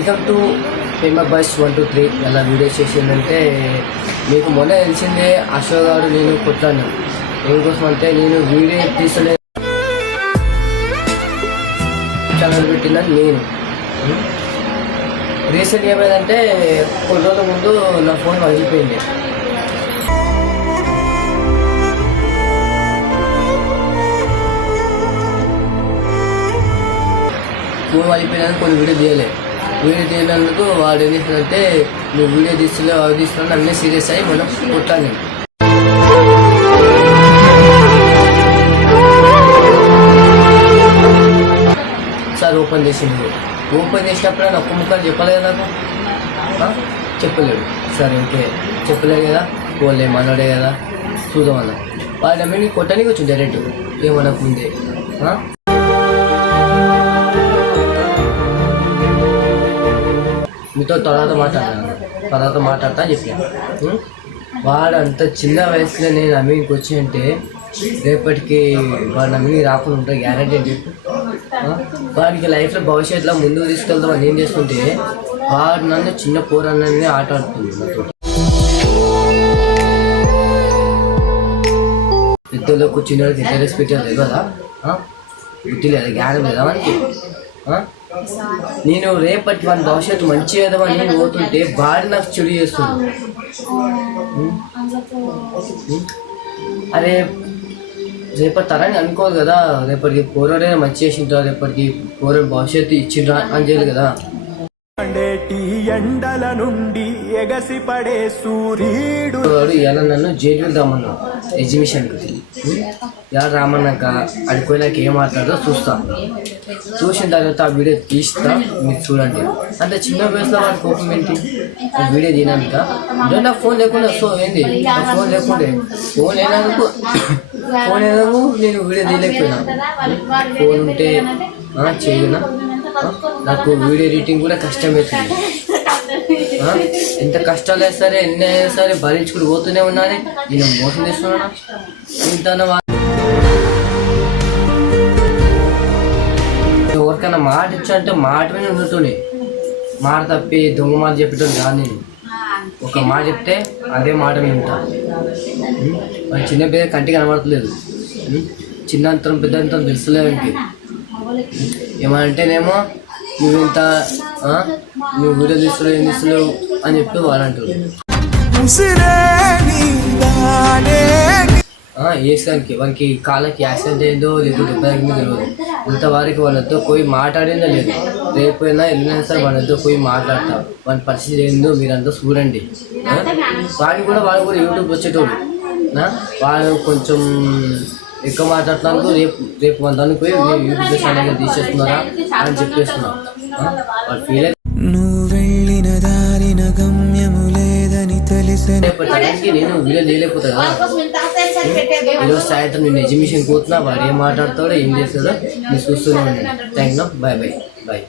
Welcome to famous boys 123. ఎలా video చేసిందంటే మీకు మొన్న తెలిసిందే అశోక్ గారు నేను కొట్లాను. ఎందుకోసం అంటే నేను వీడియో తీసలే ఛానల్ పెట్టిందని నేను రీసెంట్ ఏమైందంటే కొన్ని రోజుల ముందు నా ఫోన్ పగిలిపోయింది. ఫోన్ పగిలిపోయినా కొన్ని వీడియో తీయనందుకు వాడు ఏం చేసిందంటే నువ్వు వీడియో తీస్తున్నావు అవి తీస్తున్నావు అన్నీ సీరియస్ అయ్యి మనం కొట్టాను. నేను సార్ ఓపెన్ చేసినప్పుడు నేను ఒక్క ముక్కలు చెప్పలేదు నాకు చెప్పలేడు. సరే ఓకే చెప్పలేదు కదా పోలే మనోడే కదా చూద్దామన్నా వాడు అమ్మి నీకు కొట్టడానికి వచ్చి డైరెక్ట్ ఏమనకుందే మీతో తర్వాత మాట్లాడతా అని చెప్పాను. వాడు అంత చిన్న వయసులో నేను అమ్మీకి వచ్చి అంటే రేపటికి వాడు అమ్మీకి రాకుండా ఉంటా గ్యారెంటీ అని చెప్పి వాడికి లైఫ్లో భవిష్యత్తులో ముందుకు తీసుకెళ్తామని నేను చేసుకుంటే వాడు నన్ను చిన్న పోరాన్ని ఆట ఆడుతుంది. నాతో పెద్దలకు చిన్నకి ఎంత రెస్పెక్ట్ తెలియదా బుద్ధి లేదా జ్ఞానం లేదా మనకి. నేను రేపటి వాడి భవిష్యత్తు మంచి చేద్దామని నేను పోతుంటే వాడు నాకు చెడు చేస్తుంది. అరే రేపటి తరాన్ని అనుకోదు కదా, రేపటికి పోరాడే మంచి చేసిండ్రా, రేపటికి పోరాడు భవిష్యత్తు ఇచ్చిండ్రా అని చేయాలి కదా. ఎండల నుండి ఎగసి పడే సూర్యుడు ఇలా నన్ను జైలు వెళ్దామన్నా ఎగ్జిబిషన్కి. ఎలా రామన్నాక అడిపోయినాక ఏం మాట్లాడో చూసిన తర్వాత ఆ వీడియో తీస్తా మీరు చూడండి. అంత చిన్న వయసులో వాడి కోపం ఏంటి వీడియో తీయడానిక? నా ఫోన్ లేకుండా సో ఏంది ఫోన్ అయినందుకు నేను వీడియో తీయలేకపోయినా. ఫోన్ ఉంటే చేయనా నాకు వీడియో ఎడిటింగ్ కూడా కష్టమవుతుంది. ఎంత కష్టాలు వేస్తారే ఎన్ని అయినా సరే భరించుకుని పోతూనే ఉన్నాను. నేను మోసం చేస్తున్నాను. ఇంత ఎవరికైనా మాట ఇచ్చానంటే మాట మీద ఉండుతూనే మాట తప్పి దొంగ మాట చెప్పటం కాదు. నేను ఒక మాట చెప్తే అదే మాట మీద ఉంటాను. మరి చిన్న పెద్ద కంటికి కనబడతలేదు, చిన్న అంతరం పెద్ద అంతరం తెలుస్తలేదు. ఇంకే ఏమంటేనేమో నువ్వు ఇంత నువ్వు వీడియో తీస్తున్నావు ఏం తీస్తున్నావు అని చెప్పి వాళ్ళు అంటారు. వేసానికి వానికి కాళ్ళకి యాక్సిడెంట్ అయిందో లేకపోతే దెబ్బ తెలియదు. ఇంతవరకు వాళ్ళతో పోయి మాట్లాడిందో లేదు. రేపైనా వెళ్ళినా సరే వాళ్ళతో పోయి మాట్లాడతా. వాళ్ళ పరిస్థితి ఏందో మీరంతా చూడండి. వాళ్ళు కూడా యూట్యూబ్ వచ్చేటోడు. వాళ్ళు కొంచెం ఎక్కువ మాట్లాడుతున్నందుకు రేపు వందానికి పోయి యూట్యూబ్ ఛానల్ తీసేస్తున్నారా అని చెప్పేస్తున్నా. వాళ్ళు ఫీల్ రేపటికి నేను వీడియో చేయలేకపోతా కదా. ఈరోజు సాయంత్రం నేను ఎగ్జిబిషన్ పోతున్నా. వాడు ఏం మాట్లాడతాడో ఏం చేస్తాడో మీరు చూస్తూనే ఉండండి. Thank you. బాయ్.